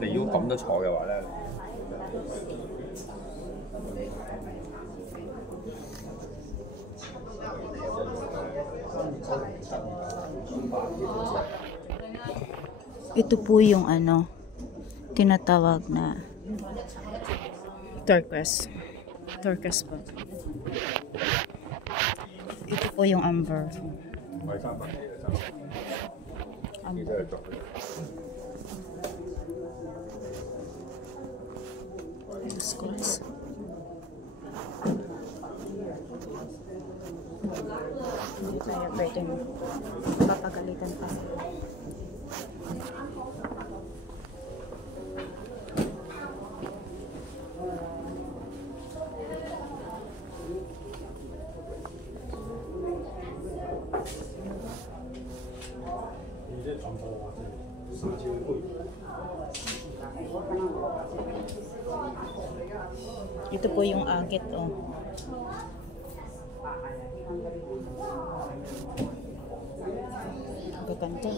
你如果咁都坐嘅話咧。Ito po yung ano, tinatawag na turquoise. Turquoise po. Ito po yung amber. Amber. Turquoise. Hindi tayo pwedeng papagalitan pa. Ito po yung agit, oh. Gaganda.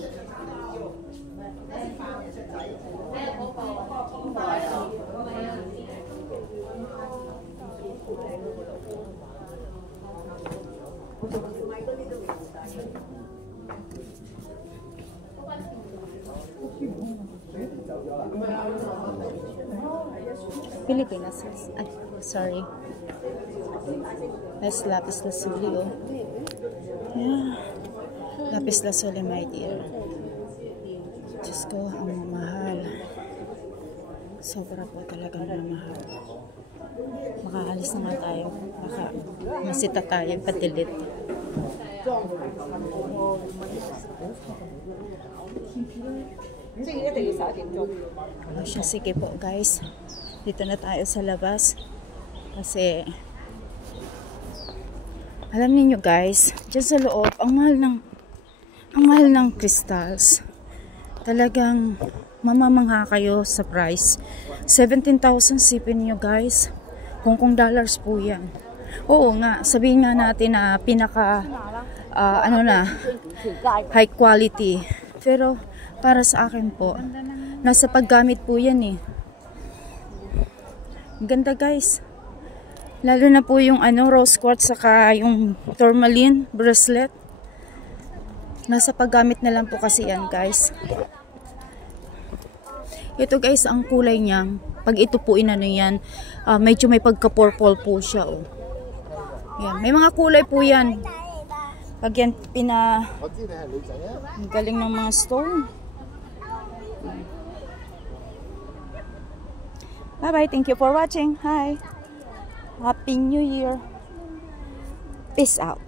Pilipinas. Ay, sorry. Nice lapis lazuli, oh. Yeah. Lapis lazuli, my dear. Diyos ko, ang mamahal. Sobra po talagang mamahal. Makaalis na nga tayo. Baka masita tayo, patilit. O siya, sige po guys. Dito na tayo sa labas. Kasi alam niyo guys, dyan sa loob, ang mahal ng crystals. Talagang mamamangha kayo sa price. 17,000 sipin niyo guys. Hong Kong dollars po yan. Oo nga, sabihin nga natin na pinaka high quality. Pero para sa akin po, nasa paggamit po yan eh. Ganda guys. Lalo na po yung rose quartz saka yung tourmaline bracelet. Nasa paggamit na lang po kasi yan guys. Ito guys, ang kulay niya, pag ito po yan, medyo may pagka-purple po siya, oh. Yan, may mga kulay po yan. Pag yan ang galing ng mga stone. Bye bye, thank you for watching. Hi, Happy New Year. Peace out.